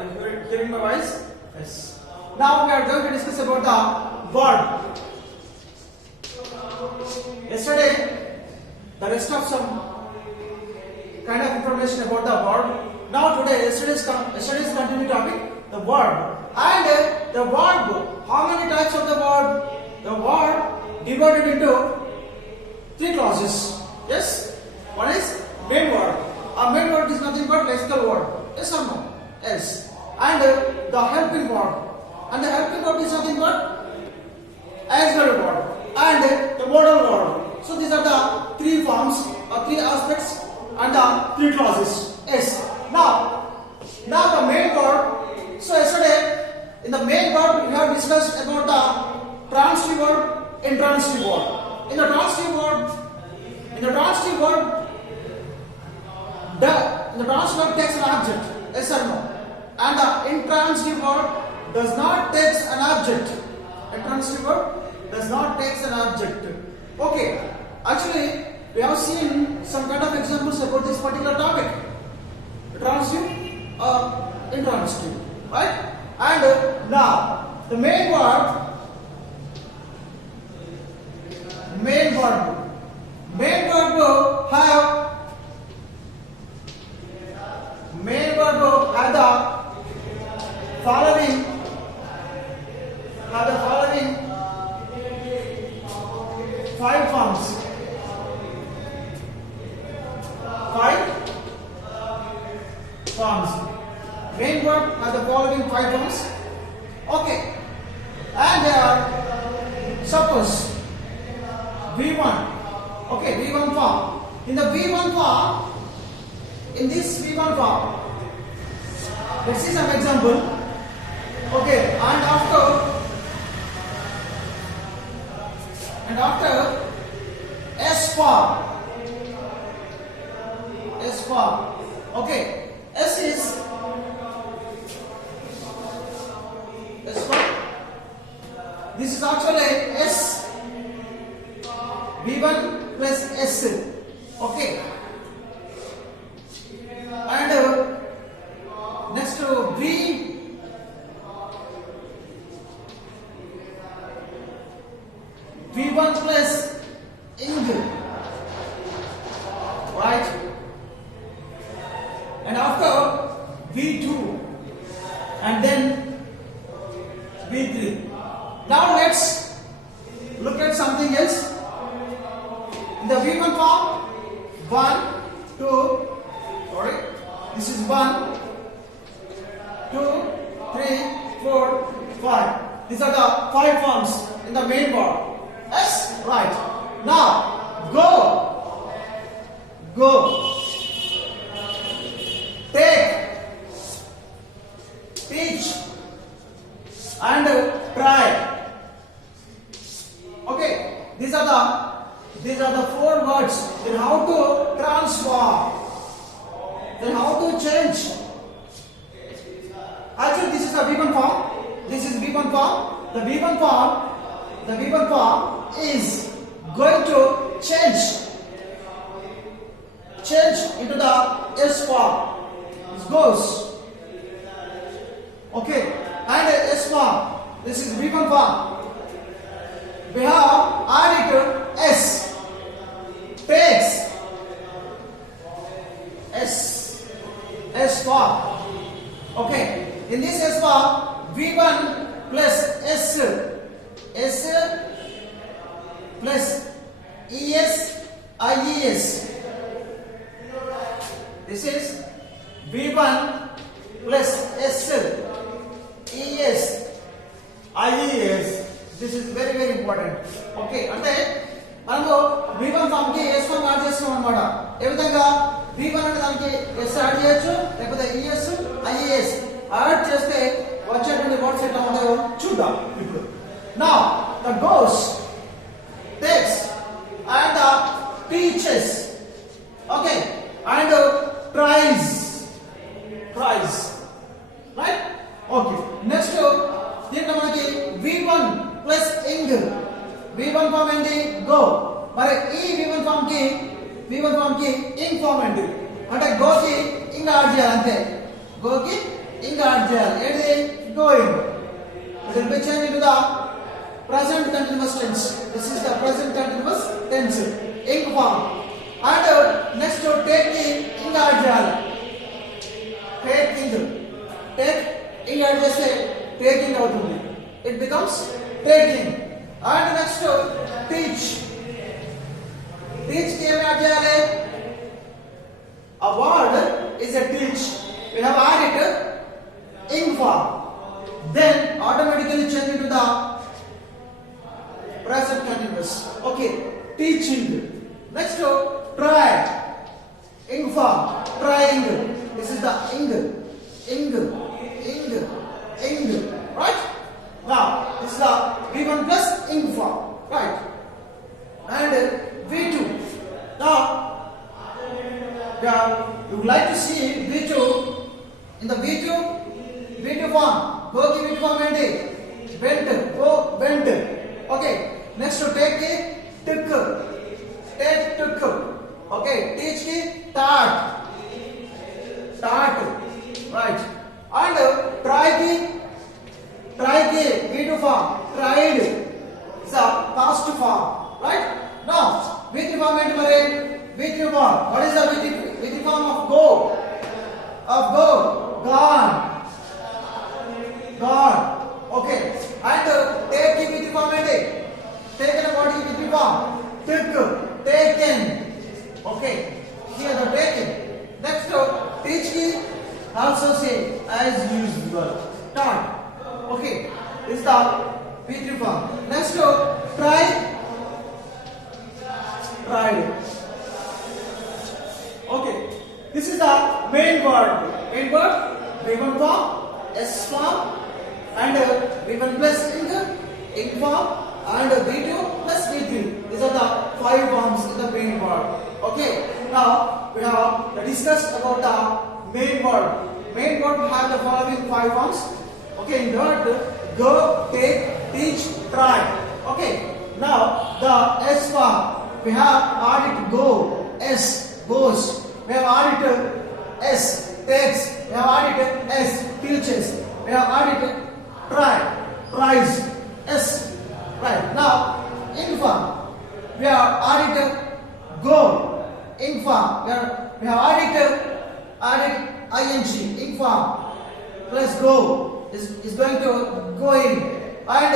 Are you hearing my voice? Yes. Now we are going to discuss about the verb. Yesterday, the rest of some kind of information about the verb. Now today, yesterday's continuing topic, the verb. And the verb, how many types of the verb? The verb divided into three clauses. Yes? One is main verb. A main verb is nothing but lexical word. Yes or no? Yes. And the helping verb. And the helping verb is nothing but auxiliary verb. And the modal verb. So these are the three forms or three aspects and the three clauses. Yes. Now the main verb. So yesterday in the main verb we have discussed about the transitive verb, intransitive verb. In the transitive verb, the transitive verb takes an object, yes or no? And the intransitive verb does not take an object. Intransitive verb does not take an object. Okay, actually we have seen some kind of examples about this particular topic. Transitive, intransitive, right? And now the main verb have the following five forms. Main verb has the following five forms. Okay, and suppose V1. Okay, V1 form. In the V1 form, in this V1 form, let's see some example. Okay, and after S form. Okay, S form. This is actually S. V1 plus S. Okay. And next to V1 plus ing. Right. And after V2 and then V3. Now let's look at something else. In the V1 form, 1, 2, sorry, this is 1, 2, 3, 4, 5. These are the five forms in the main verb. Yes, right. Now, go, take, teach, and try. Okay, these are the four words. Then how to transform? Then how to change? Actually, this is the V1 form. This is V1 form. The V1 form is going to change into the S form. It goes. Okay, and S form. This is V1 form. We have added S. Takes S form. Okay, in this S form, V1 plus S plus ES IES. This is V1 plus S ES IES. This is very very important. Okay, అంటే మనము V1 form కి S form add చేస్తాం అన్నమాట. ఏ విధంగా V1 అంటే దానికి S add చేయొచ్చు, లేకపోతే ES IES యాడ్ చేస్తే వచ్చేటువంటి వర్డ్స్ ఎట్లా ఉంటాయో చూద్దాం ఇప్పుడు. Now the goes, takes, and the teaches. Okay, and tries. Right? Okay. Next దీంట్లో మనకి V1 plus ing. V1 form ఏంటి? go. మరి ఈ V1 ఫామ్ కి ing ఫామ్ ఏంటి? అంటే go కి ing యాడ్ చేయాలి అంతే. go కి ing యాడ్ చేయాలి ఏంటి going it will be changed into the present continuous tense. This is the present continuous tense ing form. And next taking ing add చేయాలి taking add చేస్తే taking అవుతుంది it becomes taking. And next teach కి ఏమి యాడ్ చేయాలి a word is a teach we have added ing form then automatically change into the present continuous. Okay, teaching. Next try ing form trying. This is the ing right. Now this is the v1 plus ing form right. And v2 now you would like to see v2 in the v2 form go ki v2 form enti went go went. Okay, next to take ki took. Okay, teach ki taught right. And try ki v2 form tried is a past form right. Now v3 form enti mari v3 form what is the v3 form of go gone. Okay, and take ki v3 form enti taken what is v3 form taken. Okay, here the taken. Next teach ki also say as usual taught. Okay, this is the v3 form. Next tried. Okay, this is the main word v1 form s form and v1 plus ing form and v2 plus v3. These are the 5 forms in the main word. Okay, now we have discussed about the main word. Main word have the following 5 forms. Okay, in that go, take, teach, try. Okay, now the s form we have added go, s goes. We have added s takes. We have added s teaches. We have added tries s right. Now ing form we have added go. Ing form we have added ing. Ing form plus go is going to going. And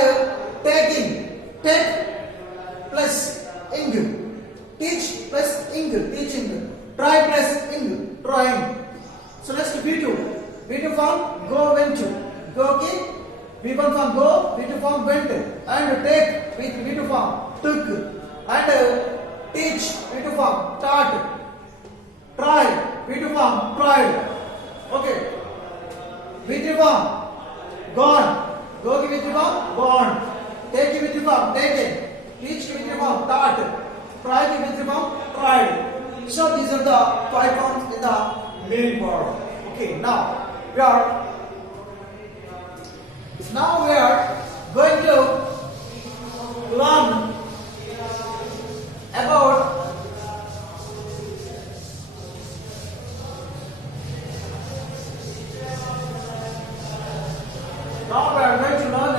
taking take plus ing. Teach plus ing teaching. Try plus ing trying. So next v2 form go went go ki v1 form go v2 form went and take v2 form took and teach v2 form taught try v2 form tried. Okay, v3 form gone go ki v3 form gone take ki v3 form taken teach ki v3 form taught try ki v3 form tried. So these are the 5 forms in the main word. Okay, now we are going to learn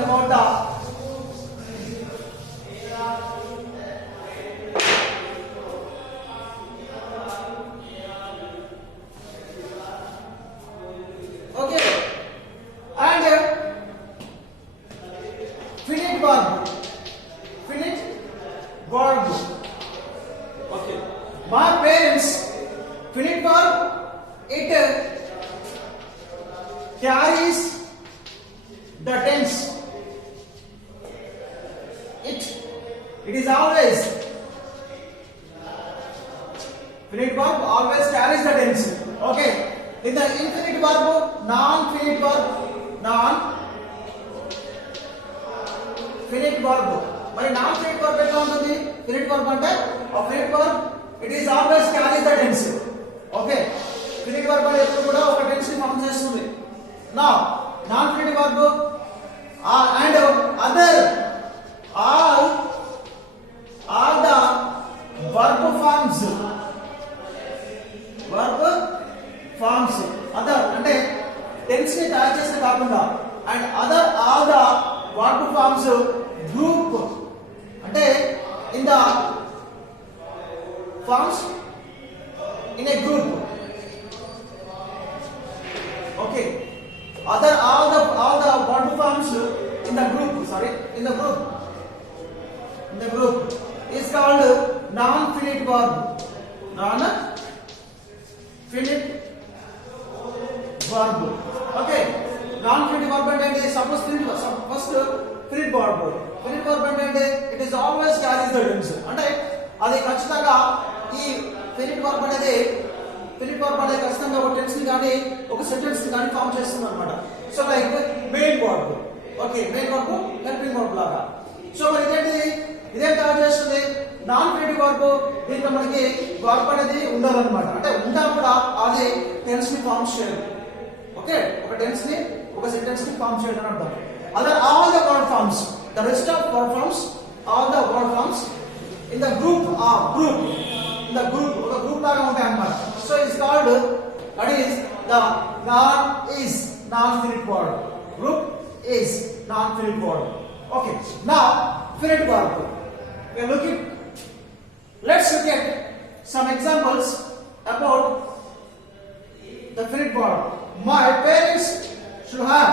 about the okay and finite verb. Okay, my parents finite verb it carries the tense. It is always finite verb always carries the tense. Okay, in the infinite verb non-finite verb మరి non finite verb ఎట్లా ఉంటుంది finite verb అంటే ఆ finite verb it is always carries the tense. Okay, finite verb అనేది ఎప్పుడు కూడా ఒక tense ని ఫార్మ్ చేస్తుంది. Now non finite verb and other all the verb forms other అంటే టెన్స్ ని తయారు చేస్తే కాకుండా and other all the verb forms group అంటే in the forms in a group. Okay, other all the verb forms in the group, sorry in the group is called non-finite verb. Non-finite verb. Okay, non-finite verb అంటే suppose first finite verb. Finite verb అంటే it is always carries the tense. అంటే అది ఖచ్చితంగా ఈ finite verb అనేది ఖచ్చితంగా ఒక tense ని కానీ ఒక సెంటెన్స్ ని కానీ ఫామ్ చేస్తుంది అన్నమాట. So like main verb. Okay, main verb helping verb లాగా. సో మరి ఇదేం తయారు చేస్తుంది? Non finitive verb. దీంట్లో మనకి వర్బ్ అనేది ఉండాలన్నమాట. అంటే ఉండా కూడా అది టెన్స్ ని ఫామ్ చేయాలి. ఓకే, ఒక టెన్స్ ని ఒక సెంటెన్స్ ని ఫామ్ చేయాలి అని అర్థం. Other all the word forms, the rest of word forms, all the word forms in the group in the group ఒక గ్రూప్ లాగా ఉంటాయి అన్నమాట. So it's called that is the non finite word. Group is non-finite verb. Okay, now finite verb. Let's look at some examples about the finite verb. My parents should have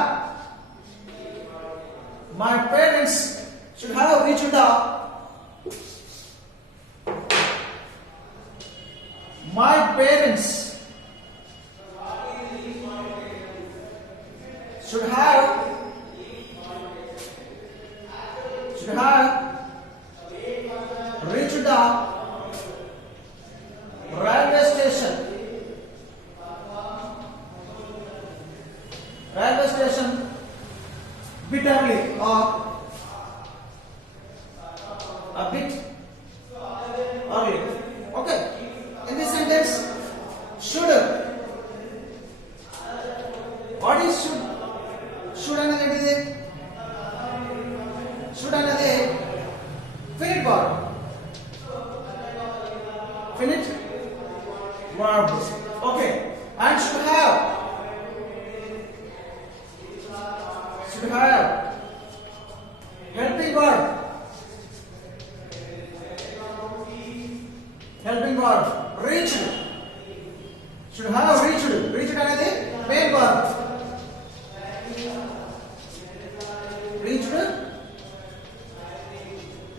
reached the my parents should have reached the railway station bit early or a bit early. Okay, in this sentence should, what is should అనేది finite verb. Okay, and should have helping verb. Reached, should have reached అనేది main verb.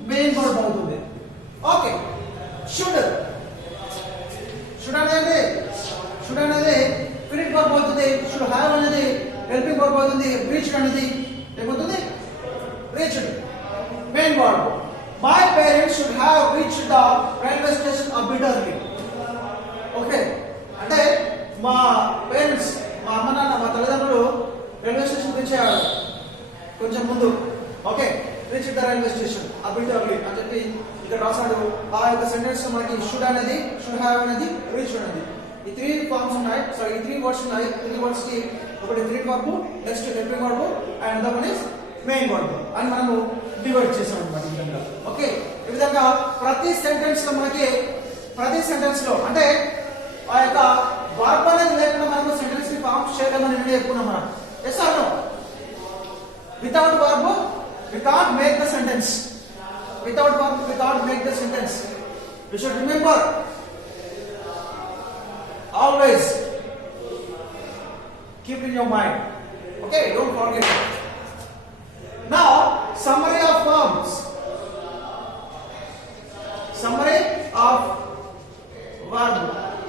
Main verb అవుతుంది. Okay, should అనేది finite verb అవుతుంది. Should have అనేది helping verb అవుతుంది. రీచ్డ్ అనేది ఏమవుతుంది? Reached main verb. My parents should have reached the railway station a bit early. Okay, అంటే మా పేరెంట్స్, మా అమ్మ నాన్న, మా తల్లిదండ్రులు రైల్వే స్టేషన్ వచ్చారు కొంచెం ముందు. Okay, reach the railway station a bit early అని చెప్పి ఇక్కడ రాసాడు. ఆ యొక్క సెంటెన్స్ లో మనకి షుడ్ అనేది, షుడ్ హ్యావ్ అనేది, రీచ్ అనేది ఈ త్రీ ఫార్మ్స్ ఉన్నాయి. సో ఈ త్రీ వర్డ్స్ ఉన్నాయి. త్రీ వర్డ్స్ కి ఒకటి finite verb, next helping verb and other one is main verb అని మనము డివైడ్ చేసాం అన్నమాట. ఈ విధంగా ఓకే, ఈ విధంగా ప్రతి సెంటెన్స్ లో అంటే ఆ యొక్క వర్బ్ అనేది లేకుండా మనము సెంటెన్స్ ని ఫామ్ చేయలేమని చెప్పుకున్నాం మనం. Yes or no? Without verb we can't make the sentence. Without verb we can't make the sentence. You should remember, always keep in your mind. Okay, don't forget. Now summary of verbs.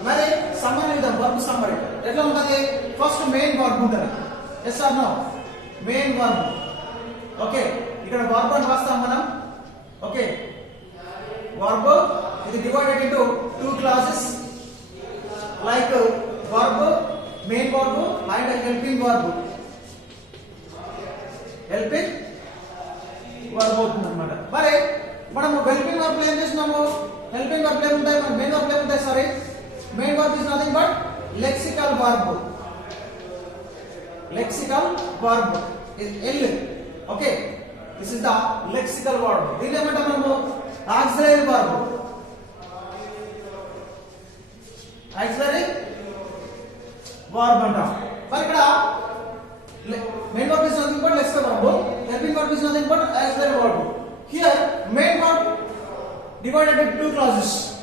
మరి summary with verb summary ఎట్లా ఉంటుంది? First main verb ఉంటుంది. Yes or no? Main verb. Okay, ఇక్కడ verb అని రాస్తాం మనం. Okay, verb ఇది divided into two classes like verb, main verb and helping verb. Helping verb అవుతుంది అనమాట. మరి మనము హెల్పింగ్ వర్బ్ ఏం చేస్తున్నాము? హెల్పింగ్ వర్బ్ ఏముంటాయి? మన మెయిన్ వర్బ్ ఏముంటాయి? Sorry, main verb is nothing but lexical verb. is L. Okay, this is the lexical verb. దీని ఏమంటాం మనము? auxiliary verb. auxiliary verb అంటాం. మరి ఇక్కడ verb is nothing but auxiliary verb. Here main verb divided into two clauses.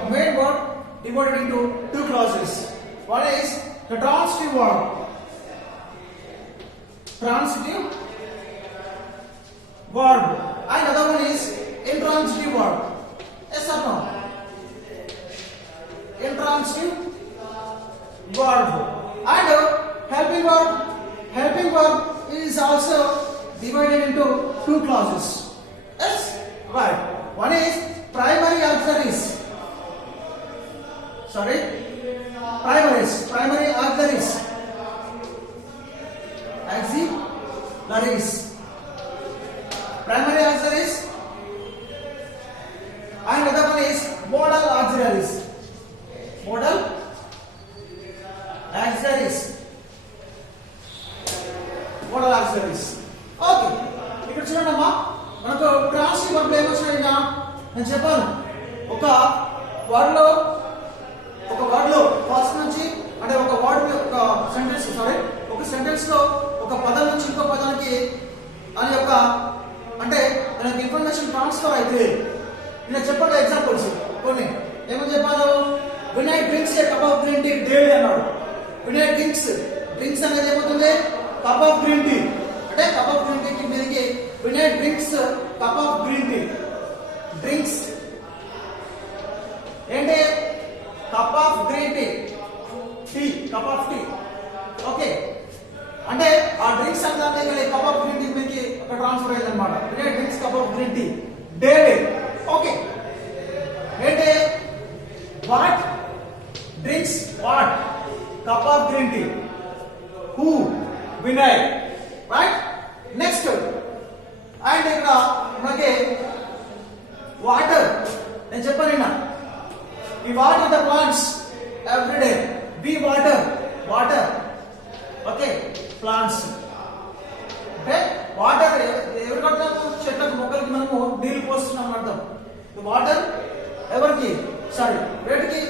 A main verb divided into two clauses. One is the transitive verb. Transitive verb. And another one is intransitive verb. Yes or no? Intransitive verb. And helping verb. Helping verb is also divided into two clauses. Yes? Right. One is primary auxiliaries. Sorry? Primary auxiliaries. Auxiliaries. Primary auxiliaries. And another one is modal auxiliaries. Modal auxiliaries. Modal auxiliaries. Okay. ఇక్కడ చూడండి అమ్మా మనకు transitive verb ఏమొచ్చినాయినా నేను చెప్పాను ఒక వర్డ్ లో ఫస్ట్ నుంచి అంటే ఒక సెంటెన్స్ లో ఒక పదం నుంచి ఇంకో పదానికి దాని యొక్క అంటే దానికి ఇన్ఫర్మేషన్ ట్రాన్స్ఫర్ అయితే నేను చెప్పండి ఎగ్జాంపుల్స్ కొన్ని ఏమని చెప్పాను Vinay drinks a cup of green tea daily అన్నాడు వినయ్ డ్రింక్స్ అనేది ఏమవుతుంది కప్ ఆఫ్ గ్రీన్ టీ అంటే కప్ ఆఫ్ గ్రీన్ టీకి మీదకి Vinay drinks cup of green tea drinks ఏంటి cup of green tea cup of tea okay అంటే ఆ డ్రింక్స్ అంటే కప్ ఆఫ్ గ్రీన్ టీ మీదకి ఒక ట్రాన్స్ఫర్ అయింది అనమాట Vinay drinks cup of green tea daily okay ఏంటి what drinks what cup of green tea who Vinay right next and ఇక్కడ మనకి వాటర్ నేను చెప్పాను we water the plants every day we water okay plants అంటే వాటర్ ఎవరు కడతాము చెట్లకు మొక్కలకి మనము నీళ్లు పోస్తున్నాం అర్థం వాటర్ ఎవరికి సారీ వేటికి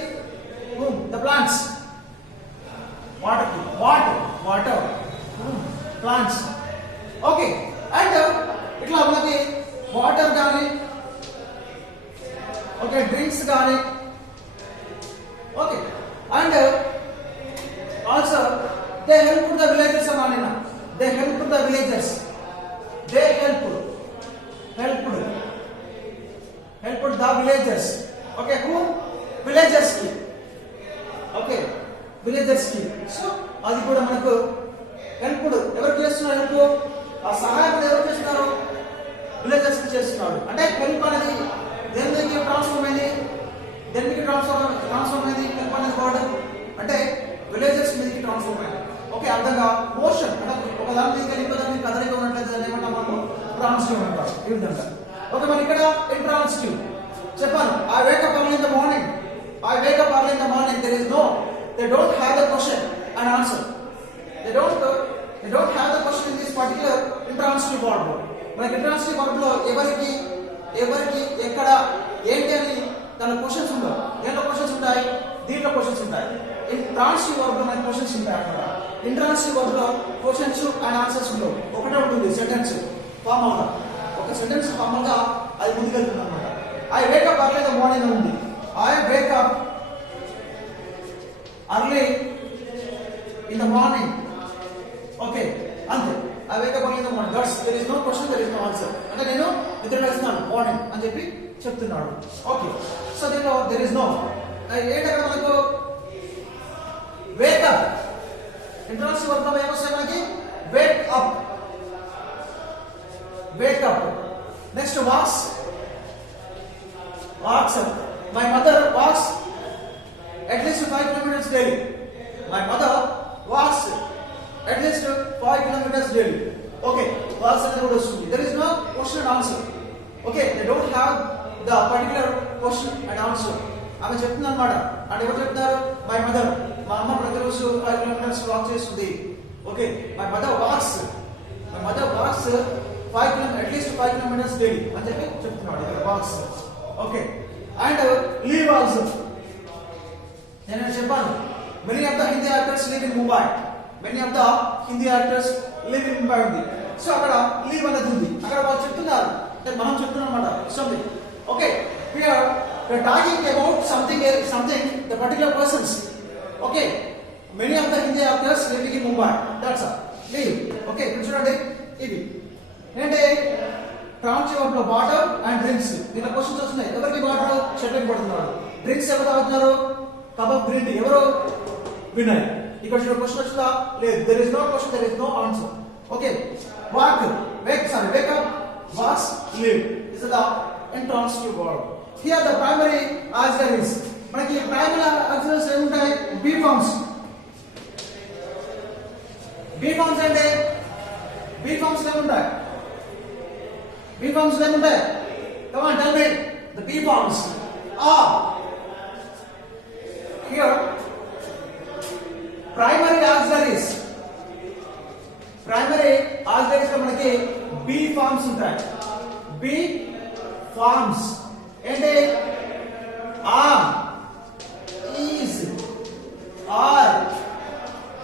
the plants water plants okay and ఇట్లా మనకి వాటర్ గాని ఓకే డ్రింక్స్ గాని okay and also they helped the villagers ananina they helped the villagers they helped the villagers okay who villagers ki okay villagers ki so adi kuda manaku helped evaru chestunaru help aa sahayam evaru chestunaru villagers ki chestunaru ante help anedi దేనికి ట్రాన్స్ఫార్మ్ అయింది దేనికి ట్రాన్స్ఫార్మ్ అయింది help అనేది వర్డ్ అంటే విలేజెస్ మీదకి ట్రాన్స్ఫార్మ్ అయింది ఓకే అర్థంగా మోషన్ అంటే ఒక దాని మీదకి ఇంకో దాని మీద కదలిక ఉన్నట్లయితే దాన్ని ఏమంటాం మనం ట్రాన్సిటివ్ అంటారు ఈ విధంగా ఓకే మరి ఇక్కడ ఇంట్రాన్సిటివ్ చెప్పాను I wake up early in the morning there is no they don't have the question and answer they don't have the question in this particular intransitive verb మనకి intransitive verb లో ఎవరికి ఎక్కడ ఏంటి అని దాని క్వశ్చన్స్ ఉండవు దేంట్లో క్వశ్చన్స్ ఉంటాయి దీంట్లో క్వశ్చన్స్ ఉంటాయి ట్రాన్సిటివ్ వర్బ్ లో మనకి క్వశ్చన్స్ ఉంటాయి అక్కడ ఇంట్రాన్సిటివ్ వర్బ్ లో క్వశ్చన్స్ అండ్ ఆన్సర్స్ ఉండవు ఒకటే ఉంటుంది సెంటెన్స్ ఫార్మల్ గా ఒక సెంటెన్స్ ఫార్మల్ గా అది ముందుకెళ్తుంది అన్నమాట I wake up early in the morning ఉంది I wake up early in the morning okay అంతే I wake up early in the morning that's there is no question there is no answer అంటే నేను నిద్ర లేస్తున్నాను మార్నింగ్ అని చెప్పి చెప్తున్నాడు okay so దీంట్లో there is no ఏంటంటే మనకు wake up ఇంట్రాన్సిటివ్ వర్బ్ లో ఏమొస్తాయి మనకి wake up next walks my mother walks at least 5 kilometers daily my mother walks at least 5 kilometers daily okay walks అనేది కూడా వస్తుంది there is no question and answer okay they don't have the particular question and answer ఆమె చెప్తుంది అన్నమాట అంటే ఎవరు చెప్తారు my mother మా అమ్మ ప్రతిరోజు 5 kilometers వాక్ చేస్తుంది okay my mother walks 5 kilometers at least 5 kilometers daily అని చెప్పి చెప్తున్నాడు ఇక్కడ walks okay and leave also నేను చెప్పాను many of the Hindi actors live in Mumbai ఉంది సో అక్కడ లీవ్ అనేది ఉంది, అక్కడ వాళ్ళు చెప్తున్నారు అంటే మనం చెప్తున్నాం అన్నమాట something. Okay, here we are talking about something the particular persons. Okay, many of the Hindi actors living in Mumbai, that's all. Leave. Okay, ఇప్పుడు చూడండి ఇది ఏంటి ట్రాన్స్ఫర్ లో వాటర్ అండ్ డ్రింక్స్. దీని క్వశ్చన్స్ వస్తున్నాయి. ఎవరికి వాటర్ షెడ్యూల్ పడుతున్నారు, డ్రింక్స్ ఎవరు తాగుతున్నారు, కబాబ్ గ్రీన్ టీ ఎవరు వినయ్. ఇక్కడ చూడ క్వశ్చన్ వచ్చిందా లేదు, there is no question, there is no answer. Okay, walk, wake up, was, live. This is the entrance to world. Here the primary auxiliaries, మనకి primary auxiliaries ఏముంటాయి, B forms. B forms అంటే B forms ఏముంటాయి, B forms ఏముంటాయి, come on tell me the B forms are here. Primary auxiliaries లో మనకి B forms ఉంటాయి. B forms అంటే are, is, are,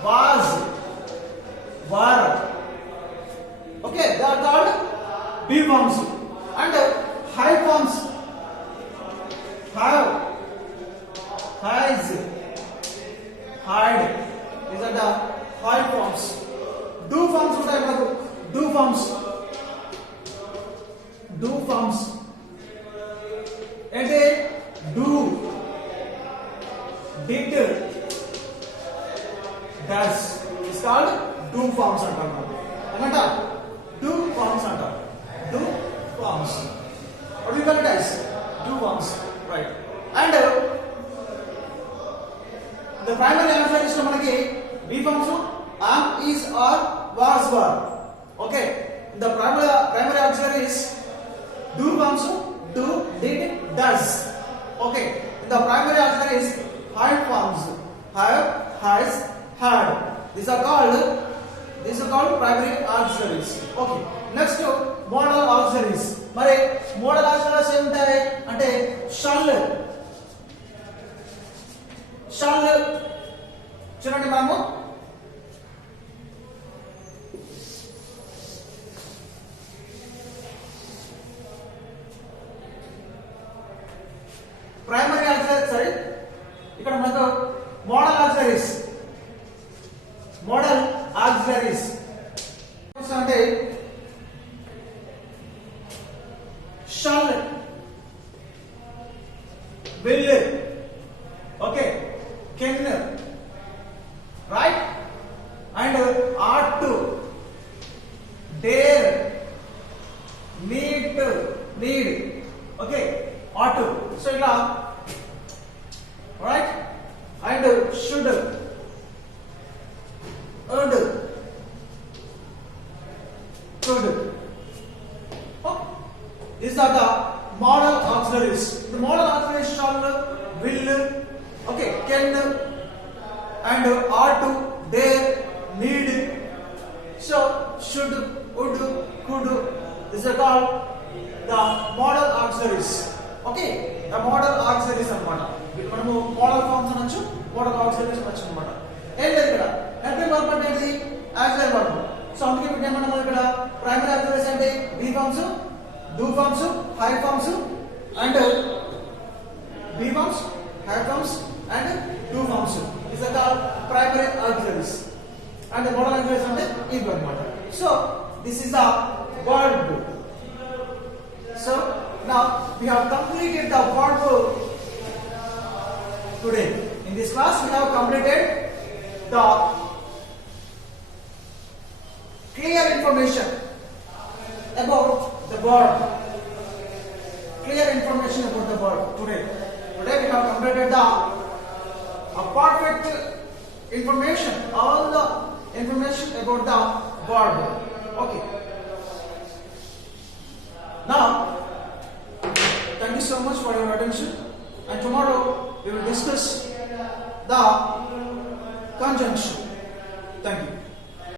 was, were. Okay, they are called B forms. And high forms have, has, had. These are the high forms. Do forms ఉంటాయి మనకు. Do forms అంటే do, did, does is called do forms అంటారు. అన్నమాట do forms అంటారు. Do forms. What do you call it as? Do forms, right? And the primary auxiliaries లో మనకి B forms am, is, are, was, were. Okay, the primary auxiliaries do forms do, did, does. Okay, the primary auxiliaries had forms have, has, had. These are called primary auxiliaries. Okay, next modal auxiliaries. మరి modal auxiliaries ఏముంటాయి అంటే shall చూడండి మనము primary auxiliaries. సరే, ఇక్కడ మనకు model auxiliaries అంటే shall, will, okay, can, right, and ought to, dare, need, okay, ought to. So ఇలా right, and should, would, could. Oh, these are the modal auxiliaries. The modal auxiliaries shall, will, okay, can, and ought to, dare, need, so should, would, could. These are called the modal auxiliaries. Okay, the modal auxiliaries అన్నమాట. వీళ్ళు మనము model forms అనొచ్చు, model auxiliaries అనొచ్చు అన్నమాట. ఏం లేదు ఇక్కడ helping verb అంటే ఏంటి, ఆక్సిలరీ వర్బ్. సో అందుకే ఇప్పుడు ఏమన్నాము ఇక్కడ ప్రైమరీ ఆక్సిలరీస్ అంటే be forms, do forms, have forms and be forms, have forms and do forms. Is are called primary auxiliaries. And modal auxiliaries అంటే ఇవి అన్నమాట. So this is the verb. So now we have completed the verb today. In this class we have completed the clear information about the verb. Clear information about the verb today. Today we have completed the perfect information, all the information about the verb. Okay. Now, thank you so much for your attention, and tomorrow we will discuss the conjunction.